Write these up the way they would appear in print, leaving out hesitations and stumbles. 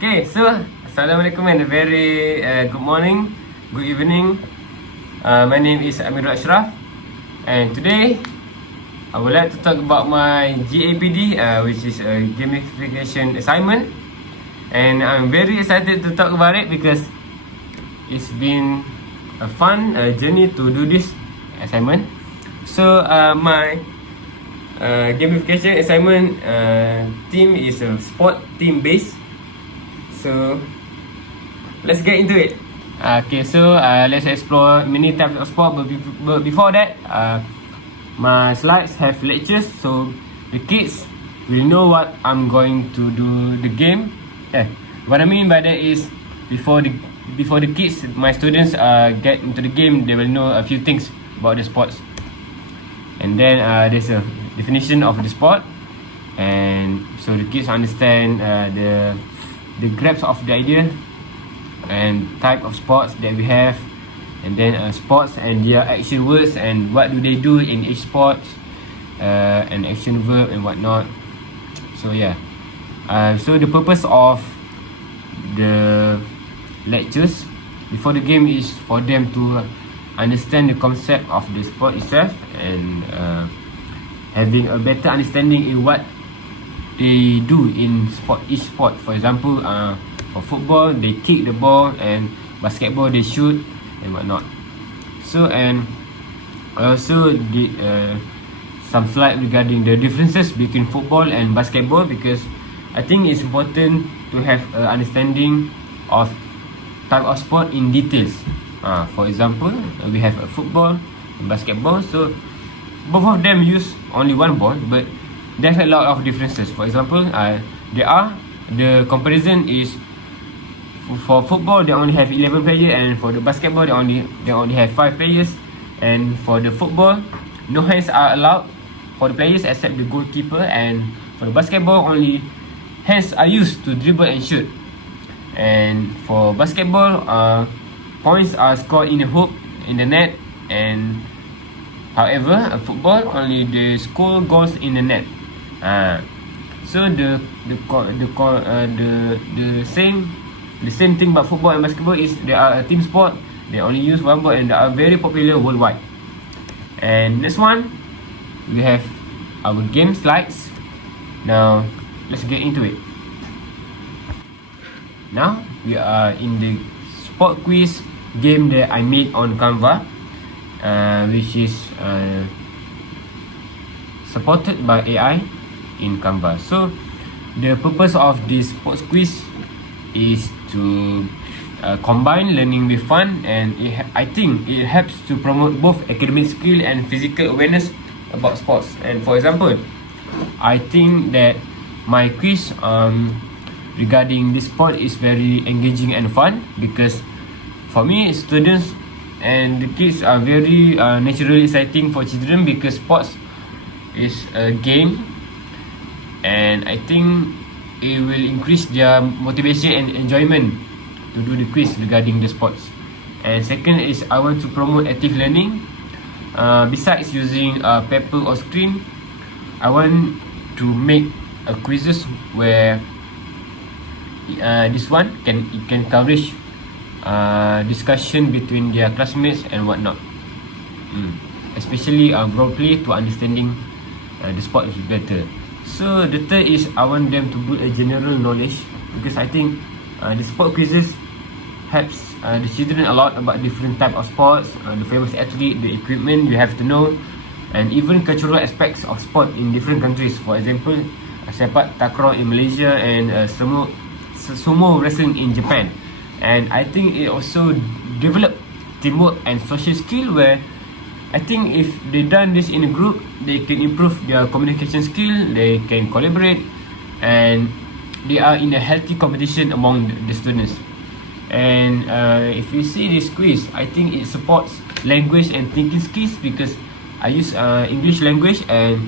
Okay, so Assalamualaikum and a very good morning, good evening. My name is Amirul Asyraaf, and today I would like to talk about my GAPD, which is a gamification assignment, and I'm very excited to talk about it because it's been a fun journey to do this assignment. So my gamification assignment team is a sport team based. So let's get into it. Okay, so let's explore many types of sport. But before that, my slides have lectures, so the kids will know what I'm going to do the game. What I mean by that is before the kids, my students get into the game, they will know a few things about the sports. And then there's a definition of the sport, and so the kids understand the grasp of the idea and type of sports that we have, and then sports and their action words and what do they do in each sport, and action verb and whatnot. So yeah, so the purpose of the lectures before the game is for them to understand the concept of the sport itself and having a better understanding in what they do in each sport. For example, for football they kick the ball, and basketball they shoot and whatnot. So, and I also did some slide regarding the differences between football and basketball, because I think it's important to have an understanding of type of sport in details. For example, we have a football and basketball, so both of them use only one ball, but there's a lot of differences. For example, the comparison is for football they only have 11 players, and for the basketball they only have 5 players. And for the football, no hands are allowed for the players except the goalkeeper, and for the basketball only hands are used to dribble and shoot. And for basketball, points are scored in the hoop, in the net, and however, football only they score goals in the net. So the same thing about football and basketball is they are a team sport. They only use one ball and they are very popular worldwide. And next one, we have our game slides. Now let's get into it. Now we are in the sport quiz game that I made on Canva, which is supported by AI in Canva. So the purpose of this sports quiz is to combine learning with fun, and I think it helps to promote both academic skill and physical awareness about sports. And for example, I think that my quiz regarding this sport is very engaging and fun, because for me, students and the kids are very naturally exciting for children, because sports is a game, and I think it will increase their motivation and enjoyment to do the quiz regarding the sports. And second is I want to promote active learning. Besides using paper or screen, I want to make a quizzes where this one can coverage discussion between their classmates and whatnot, especially role play to understanding the sport is better. So the third is I want them to build a general knowledge, because I think the sport quizzes helps the children a lot about different type of sports, the famous athlete, the equipment you have to know, and even cultural aspects of sport in different countries. For example, sepak takraw in Malaysia and sumo wrestling in Japan. And I think it also develop teamwork and social skill, where I think if they done this in a group, they can improve their communication skill, they can collaborate, and they are in a healthy competition among the students. And if you see this quiz, I think it supports language and thinking skills, because I use English language, and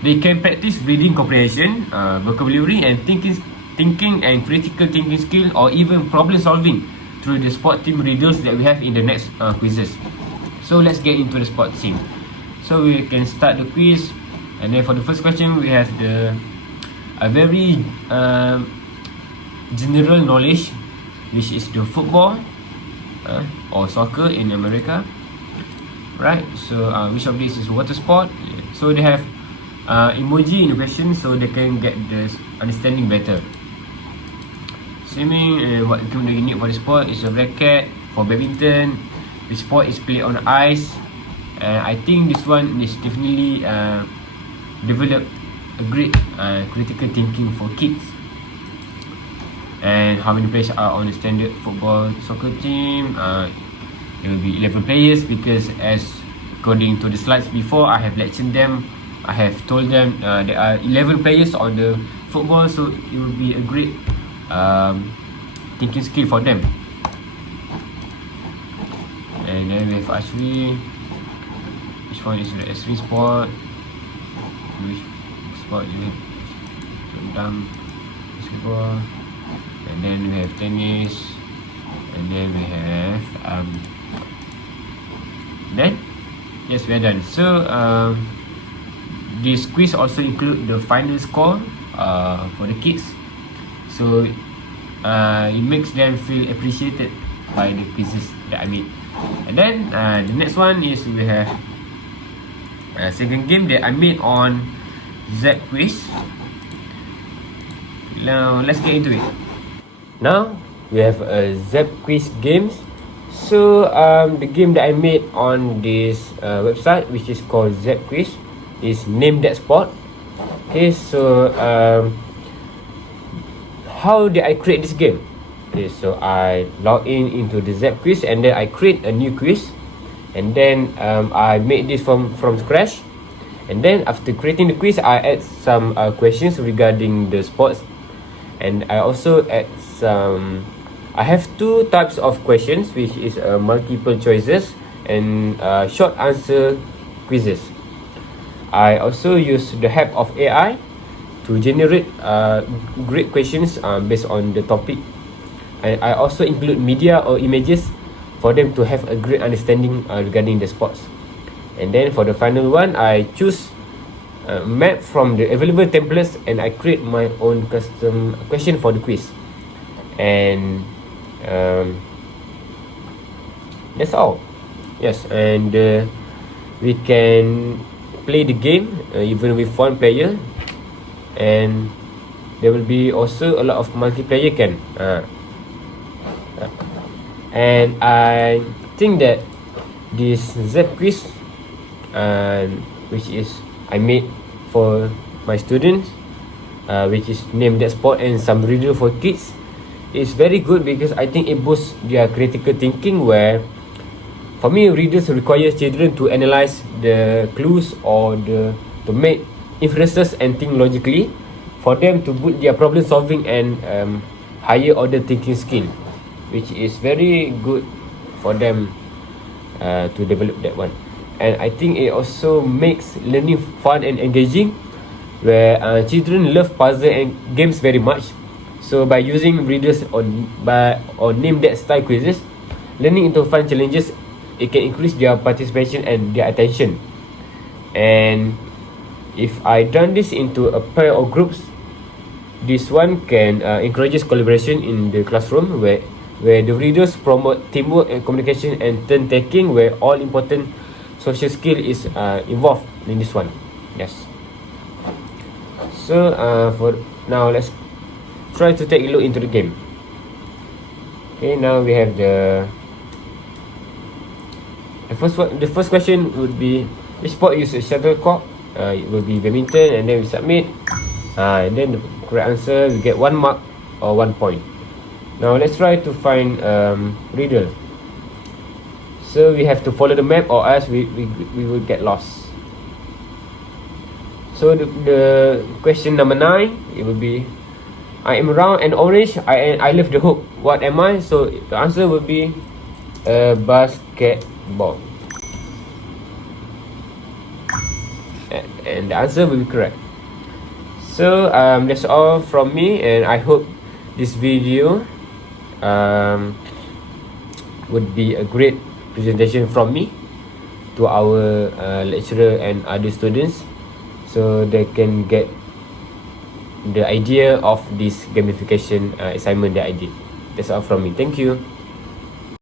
they can practice reading comprehension, vocabulary, and thinking and critical thinking skill, or even problem solving through the sport team riddles that we have in the next quizzes. So let's get into the sport team. So we can start the quiz, and then for the first question we have a very general knowledge, which is the football or soccer in America, right? So which of these is water sport? So they have emoji in the question, so they can get the understanding better. Swimming, what equipment you need for the sport is a racket. For badminton, the sport is played on ice. I think this one is definitely develop a great critical thinking for kids. And how many players are on the standard football soccer team? It will be 11 players, because as according to the slides before, I have lectured them. I have told them there are 11 players on the football, so it will be a great thinking skill for them. And then we have archery. Which one is the archery sport? Which sport is it? Dunk, basketball. And then we have tennis. And then we have then yes, we are done. So this quiz also include the final score for the kids. So it makes them feel appreciated by the quizzes that I made. And then the next one is we have a second game that I made on Z quiz. Now let's get into it. Now we have a Z quiz games. So the game that I made on this website, which is called Z quiz, is Name That Sport. Okay, so how did I create this game? Okay, so I log into the Z quiz, and then I create a new quiz, and then I made this from scratch. And then after creating the quiz, I add some questions regarding the sports, and I also add some. I have two types of questions, which is multiple choices and short answer quizzes. I also use the help of AI to generate great questions based on the topic. I also include media or images for them to have a great understanding regarding the sports. And then for the final one, I choose a map from the available templates, and I create my own custom question for the quiz. And that's all. Yes, and we can play the game even with one player, and there will be also a lot of multiplayer can. And I think that this Z quiz, which is I made for my students, which is Name That Sport and some riddle for kids, is very good because I think it boosts their critical thinking. Where for me, readers require children to analyze the clues or to make inferences and think logically, for them to boost their problem solving and higher order thinking skill, which is very good for them to develop that one. And I think it also makes learning fun and engaging, where children love puzzle and games very much. So by using readers or name that style quizzes, learning into fun challenges, it can increase their participation and their attention. And if I done this into a pair or groups, this one can encourages collaboration in the classroom, where the readers promote teamwork and communication and turn taking, where all important social skill is involved in this one. Yes. So for now, let's try to take a look into the game. Okay, now we have the first one. The first question would be, which sport use a shuttlecock? It will be badminton, and then we submit. And then the correct answer, we get 1 mark or 1 point. Now let's try to find riddle. So we have to follow the map, or else we will get lost. So the question number 9, it will be, I am round and orange, I love the hoop. What am I? So the answer will be a basketball. And the answer will be correct. So that's all from me, and I hope this video would be a great presentation from me to our lecturer and other students, so they can get the idea of this gamification assignment that I did. That's all from me. Thank you.